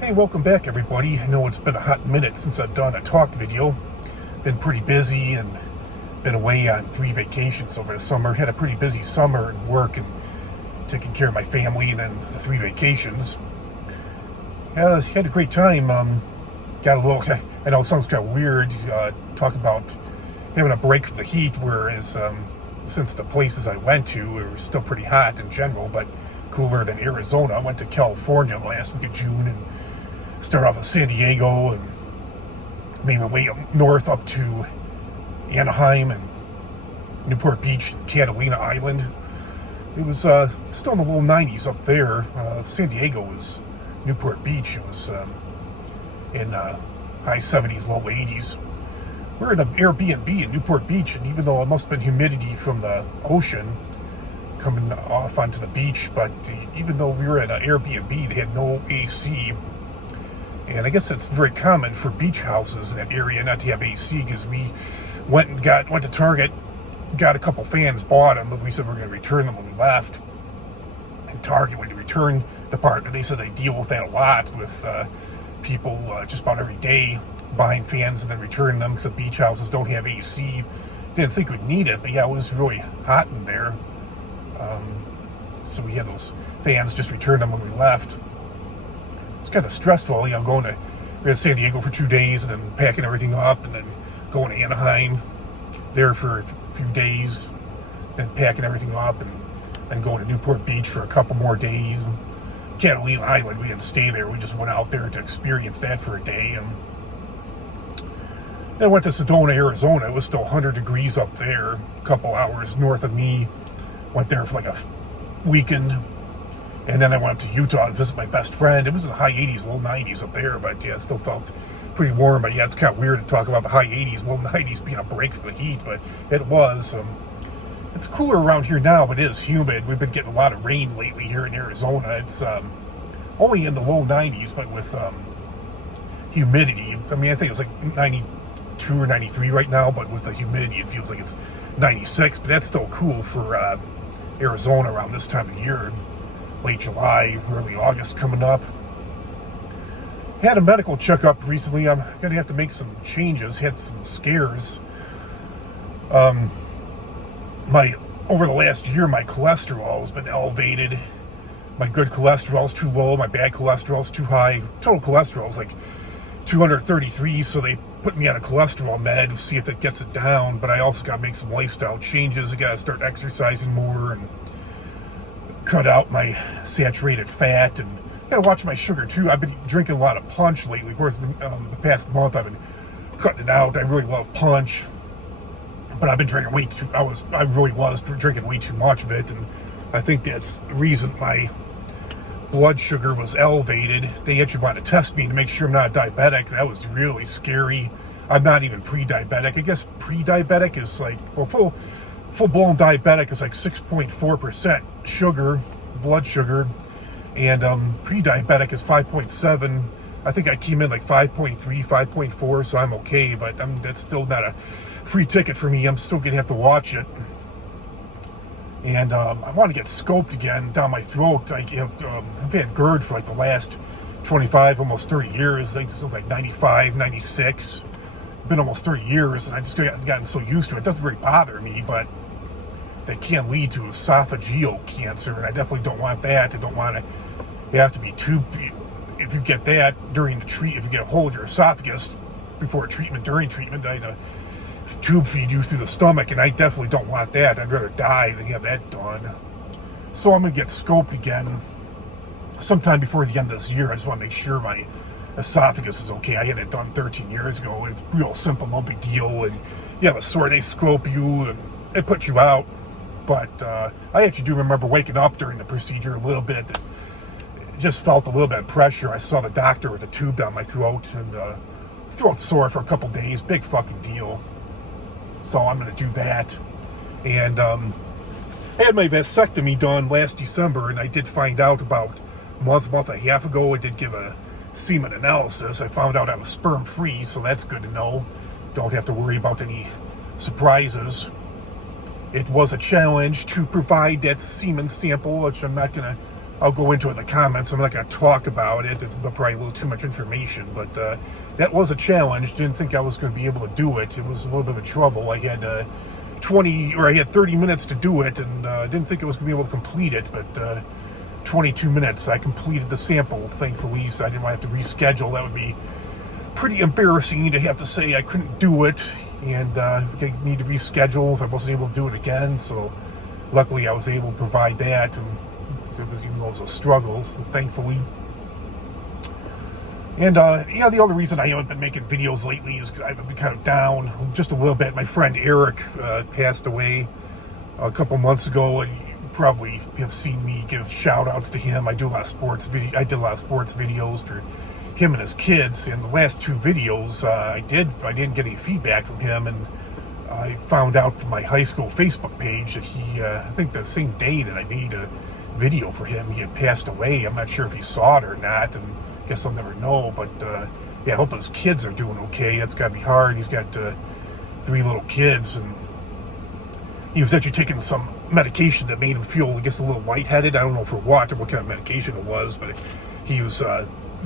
Hey, welcome back everybody. I know it's been a hot minute since I've done a talk video. Been pretty busy and been away on 3 vacations over the summer. Had a pretty busy summer and work and taking care of my family and then the 3 vacations. Had a great time. Got a little, I know it sounds kind of weird, talk about having a break from the heat, whereas since the places I went to were still pretty hot in general, but cooler than Arizona. I went to California last week of June and started off in San Diego and made my way up north up to Anaheim and Newport Beach and Catalina Island. It was still in the low 90s up there. San Diego was Newport Beach. It was in high 70s, low 80s. We're in an Airbnb in Newport Beach, and even though it must have been humidity from the ocean coming off onto the beach, but even though we were at an Airbnb, they had no AC. And I guess it's very common for beach houses in that area not to have AC, because we went to Target, got a couple fans, bought them, but we said we were going to return them when we left. And Target went to return department. They said they deal with that a lot with people just about every day buying fans and then returning them because the beach houses don't have AC. Didn't think we'd need it, but yeah, it was really hot in there. So we had those fans, just returned them when we left. It's kind of stressful, we were in San Diego for 2 days and then packing everything up and then going to Anaheim there for a few days, then packing everything up and then going to Newport Beach for a couple more days. And Catalina Island, we didn't stay there, we just went out there to experience that for a day. And then went to Sedona, Arizona. It was still 100 degrees up there, a couple hours north of me. Went there for like a weekend. And then I went up to Utah to visit my best friend. It was in the high 80s, low 90s up there, but yeah, it still felt pretty warm. But yeah, it's kind of weird to talk about the high 80s, low 90s being a break from the heat, but it was. It's cooler around here now, but it is humid. We've been getting a lot of rain lately here in Arizona. It's only in the low 90s, but with humidity. I mean, I think it's like 92 or 93 right now, but with the humidity, it feels like it's 96. But that's still cool for Arizona around this time of year. Late July, early August coming up. Had a medical checkup recently. I'm going to have to make some changes. Had some scares. Over the last year, my cholesterol has been elevated. My good cholesterol is too low. My bad cholesterol is too high. Total cholesterol is like 233, so they put me on a cholesterol med to see if it gets it down. But I also got to make some lifestyle changes. I got to start exercising more and cut out my saturated fat, and gotta watch my sugar too. I've been drinking a lot of punch lately. Of course, the past month I've been cutting it out. I really love punch, but I've been drinking way too. I really was drinking way too much of it, and I think that's the reason my blood sugar was elevated. They actually wanted to test me to make sure I'm not diabetic. That was really scary. I'm not even pre-diabetic. I guess pre-diabetic is like, well, full-blown diabetic is like 6.4% sugar, blood sugar, and pre-diabetic is 5.7. I think I came in like 5.3, 5.4, so I'm okay, but that's still not a free ticket for me. I'm still gonna have to watch it. And I want to get scoped again down my throat. I've had GERD for like the last 25, almost 30 years. I think since like 95, 96. Been almost 30 years, and I just gotten so used to it. It doesn't really bother me, but that can lead to esophageal cancer, and I definitely don't want that. I don't want to have to be tubed. If you get that during the if you get a hole in your esophagus before treatment, during treatment, I had to tube feed you through the stomach, and I definitely don't want that. I'd rather die than have that done. So I'm going to get scoped again sometime before the end of this year. I just want to make sure my esophagus is okay. I had it done 13 years ago. It's real simple, no big deal. And you have a sore, they scope you and they put you out. But I actually do remember waking up during the procedure a little bit. It just felt a little bit of pressure. I saw the doctor with a tube down my throat, and throat sore for a couple days. Big fucking deal. So I'm going to do that. And I had my vasectomy done last December, and I did find out about a month and a half ago. I did give a semen analysis. I found out I was sperm free, so that's good to know. Don't have to worry about any surprises. It was a challenge to provide that semen sample, which I'm not going to I'll go into it in the comments. I'm not going to talk about it. It's probably a little too much information, but that was a challenge. Didn't think I was going to be able to do it. It was a little bit of a trouble. I had 30 minutes to do it, and didn't think I was going to be able to complete it, but 22 minutes. I completed the sample, thankfully, so I didn't have to reschedule. That would be pretty embarrassing to have to say I couldn't do it, and I need to reschedule if I wasn't able to do it again. So luckily I was able to provide that, and even though it was a struggle, so thankfully. And the other reason I haven't been making videos lately is because I've been kind of down just a little bit. My friend Eric passed away a couple months ago, and you probably have seen me give shout outs to him. I did a lot of sports videos for him and his kids, and the last 2 videos I didn't get any feedback from him, and I found out from my high school Facebook page that he, I think the same day that I made a video for him, he had passed away. I'm not sure if he saw it or not, and I guess I'll never know, but yeah, I hope his kids are doing okay. That's got to be hard. He's got 3 little kids, and he was actually taking some medication that made him feel, I guess, a little lightheaded. I don't know for what or what kind of medication it was, but he was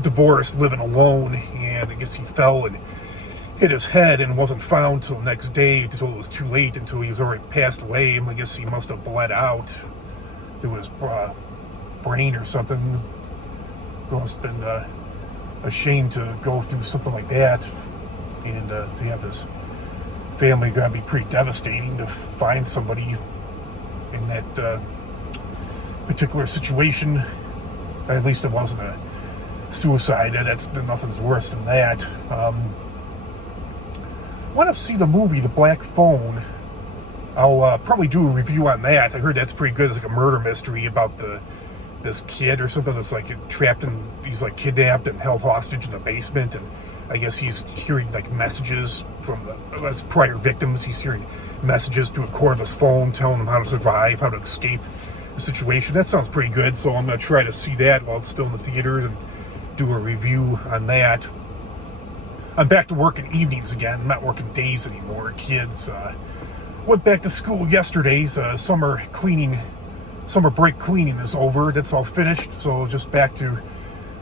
divorced, living alone, and I guess he fell and hit his head and wasn't found till the next day, until it was too late, until he was already passed away. I guess he must have bled out to his brain or something. It must have been a shame to go through something like that, and to have his family, got to be pretty devastating to find somebody in that particular situation. At least it wasn't a suicide. Nothing's worse than that. I want to see the movie The Black Phone. I'll probably do a review on that. I heard that's pretty good. It's like a murder mystery about this kid or something that's like he's like kidnapped and held hostage in the basement, and I guess he's hearing like messages from his prior victims. He's hearing messages through a cord of his phone telling him how to survive, how to escape the situation. That sounds pretty good, so I'm going to try to see that while it's still in the theaters and do a review on that. I'm back to working evenings again. I'm not working days anymore. Kids went back to school yesterday. Summer break cleaning is over. That's all finished, so just back to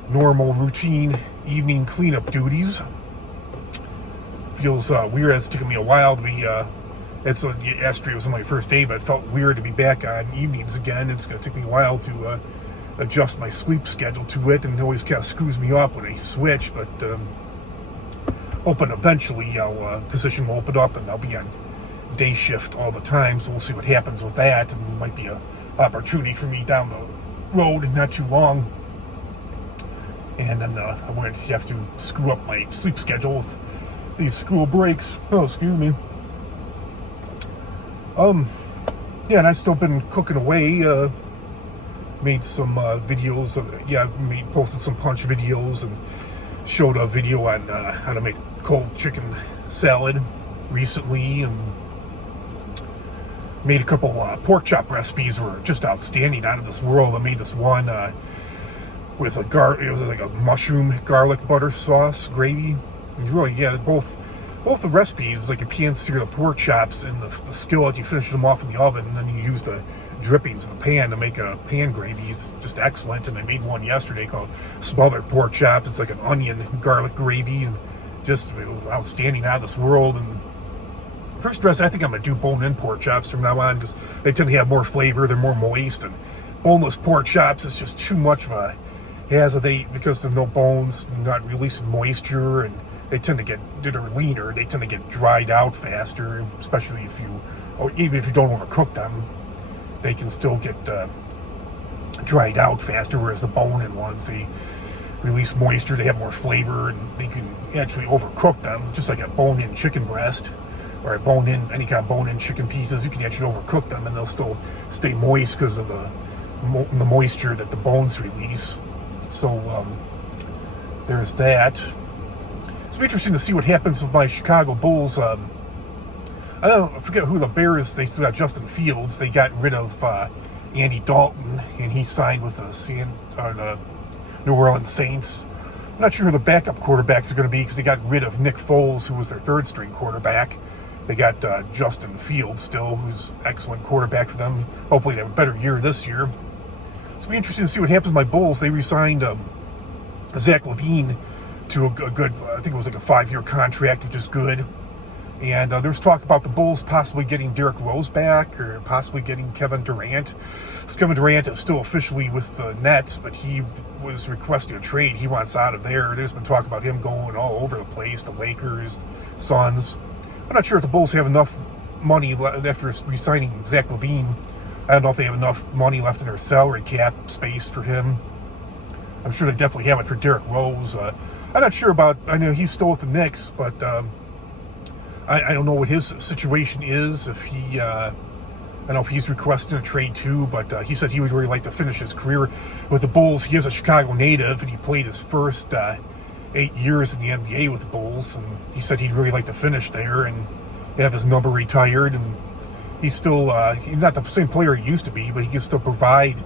normal routine evening cleanup duties. Feels weird. It's taken me a while to be yesterday was my first day, but it felt weird to be back on evenings again. It's going to take me a while to adjust my sleep schedule to it, and it always kind of screws me up when I switch, but hoping eventually position will open up and I'll be on day shift all the time, so we'll see what happens with that, and it might be an opportunity for me down the road in not too long. And then I won't have to screw up my sleep schedule with these school breaks. Oh, excuse me. Yeah, and I've still been cooking away. Made some videos. Posted some punch videos and showed a video on how to make cold chicken salad recently, and made a couple pork chop recipes that were just outstanding, out of this world. I made this one with it was like a mushroom garlic butter sauce gravy. And really, yeah, both the recipes, like you pan-sear the pork chops in the skillet, you finish them off in the oven, and then you use the drippings in the pan to make a pan gravy. It's just excellent. And I made one yesterday called smothered pork chops. It's like an onion garlic gravy, and just outstanding, out of this world. And first rest, I think I'm gonna do bone-in pork chops from now on, because they tend to have more flavor, they're more moist, and boneless pork chops is just too much of a hazard. Because there's no bones, not releasing moisture, and they tend to they're leaner, they tend to get dried out faster, especially even if you don't overcook them, they can still get dried out faster, whereas the bone-in ones, they release moisture, they have more flavor, and they can actually overcook them, just like a bone-in chicken breast, or any kind of bone-in chicken pieces. You can actually overcook them and they'll still stay moist because of the moisture that the bones release. So there's that. It's interesting to see what happens with my Chicago Bulls. I forget who the Bears, they still got Justin Fields. They got rid of Andy Dalton, and he signed with the New Orleans Saints. I'm not sure who the backup quarterbacks are going to be, because they got rid of Nick Foles, who was their third-string quarterback. They got Justin Fields still, who's an excellent quarterback for them. Hopefully they have a better year this year. It's be interesting to see what happens with my Bulls. They re-signed Zach LaVine to a good, I think it was like a 5-year contract, which is good. And there's talk about the Bulls possibly getting Derrick Rose back, or possibly getting Kevin Durant. Because Kevin Durant is still officially with the Nets, but he was requesting a trade. He wants out of there. There's been talk about him going all over the place, the Lakers, Suns. I'm not sure if the Bulls have enough money after re-signing Zach LaVine. I don't know if they have enough money left in their salary cap space for him. I'm sure they definitely have it for Derrick Rose. I'm not sure about, I know he's still with the Knicks, but I don't know what his situation is. If he, I don't know if he's requesting a trade too, but he said he would really like to finish his career with the Bulls. He is a Chicago native, and he played his first 8 years in the NBA with the Bulls, and he said he'd really like to finish there and have his number retired. And he's still, he's not the same player he used to be, but he can still provide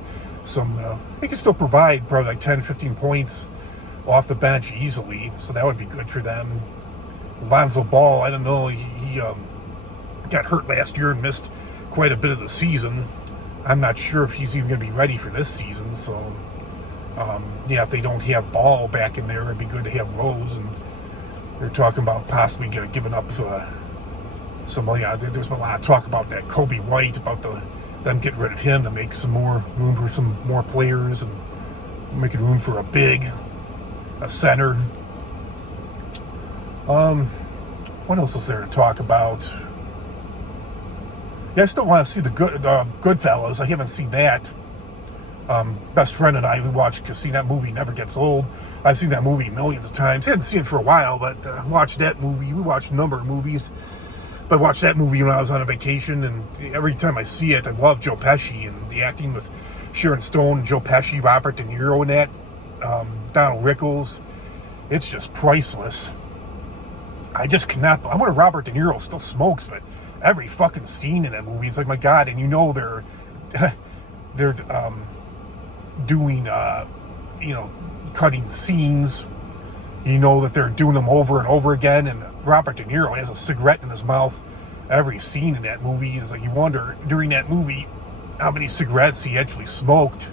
he can still provide probably like 10, 15 points off the bench easily, so that would be good for them. Lonzo Ball, I don't know, he got hurt last year and missed quite a bit of the season. I'm not sure if he's even going to be ready for this season, so yeah, if they don't have Ball back in there, it'd be good to have Rose. And they're talking about possibly giving up some money. There's been a lot of talk about that Kobe White, about them getting rid of him to make some more room for some more players and making room for a center. What else is there to talk about? Yeah, I still want to see the Goodfellas. I haven't seen that. Best friend and I, we watched Casino. That movie never gets old. I've seen that movie millions of times. Hadn't seen it for a while, but watched that movie. We watched a number of movies. But I watched that movie when I was on a vacation, and every time I see it, I love Joe Pesci and the acting with Sharon Stone, Joe Pesci, Robert De Niro in that, Donald Rickles. It's just priceless. I just cannot. I wonder if Robert De Niro still smokes, but every fucking scene in that movie, it's like, my God. And you know they're doing cutting scenes. You know that they're doing them over and over again, and Robert De Niro has a cigarette in his mouth every scene in that movie. Is like, you wonder during that movie how many cigarettes he actually smoked,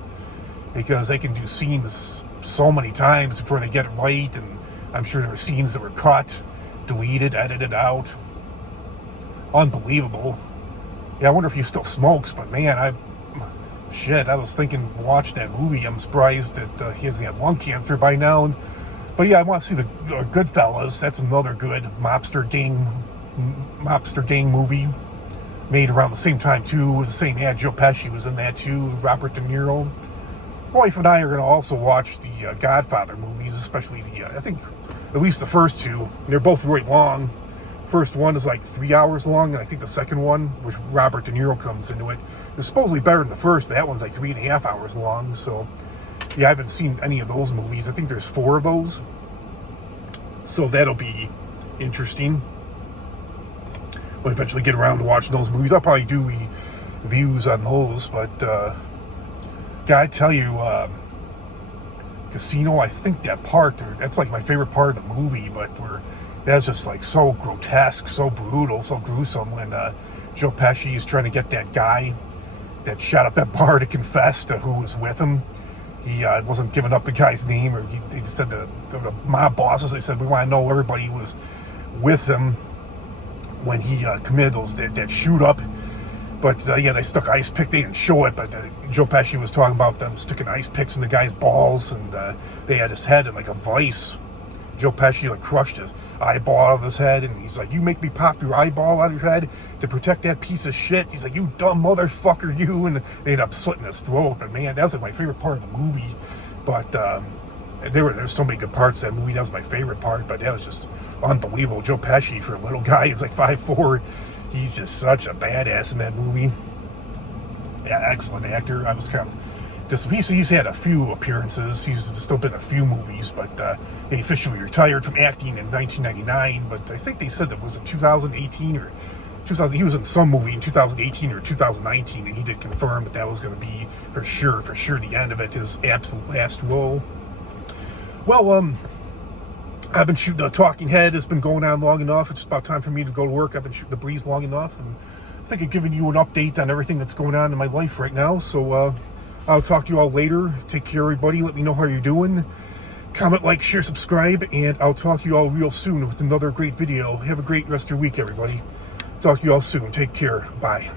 because they can do scenes so many times before they get it right. And I'm sure there were scenes that were cut, deleted, edited out. Unbelievable. Yeah, I wonder if he still smokes, but man, I was thinking, watch that movie. I'm surprised that he hasn't had lung cancer by now. But yeah, I want to see the Goodfellas. That's another good mobster gang movie, made around the same time too. It was the same ad. Joe Pesci was in that too. Robert De Niro. My wife and I are going to also watch the Godfather movies, especially I think at least the first two. They're both really long. First one is like 3 hours long, and I think the second one, which Robert De Niro comes into it, is supposedly better than the first, but that one's like 3.5 hours long. So yeah, I haven't seen any of those movies. I think there's 4 of those. So that'll be interesting. We'll eventually get around to watching those movies. I'll probably do reviews on those, but gotta tell you, Casino, I think that's like my favorite part of the movie, but that's just like so grotesque, so brutal, so gruesome when Joe Pesci is trying to get that guy that shot up that bar to confess to who was with him. He wasn't giving up the guy's name, or they said the mob bosses, they said, we want to know everybody who was with him when he committed that shoot up. But yeah, they stuck ice pick. They didn't show it, but Joe Pesci was talking about them sticking ice picks in the guy's balls, and they had his head in like a vice. Joe Pesci like crushed his eyeball out of his head, and he's like, you make me pop your eyeball out of your head to protect that piece of shit. He's like, you dumb motherfucker, you. And they ended up slitting his throat. But man, that was like my favorite part of the movie. But there's so many good parts of that movie. That was my favorite part, but that was just unbelievable. Joe Pesci, for a little guy, he's like 5'4". He's just such a badass in that movie. Yeah, excellent actor. I was kind of he's had a few appearances. He's still been in a few movies, but he officially retired from acting in 1999. But I think they said that was in 2018 or 2000. He was in some movie in 2018 or 2019, and he did confirm that was going to be for sure the end of it, his absolute last role. Well, I've been shooting a talking head. It's been going on long enough. It's just about time for me to go to work. I've been shooting the breeze long enough, and I think I've given you an update on everything that's going on in my life right now. So I'll talk to you all later. Take care, everybody. Let me know how you're doing. Comment, like, share, subscribe, and I'll talk to you all real soon with another great video. Have a great rest of your week, everybody. Talk to you all soon. Take care. Bye.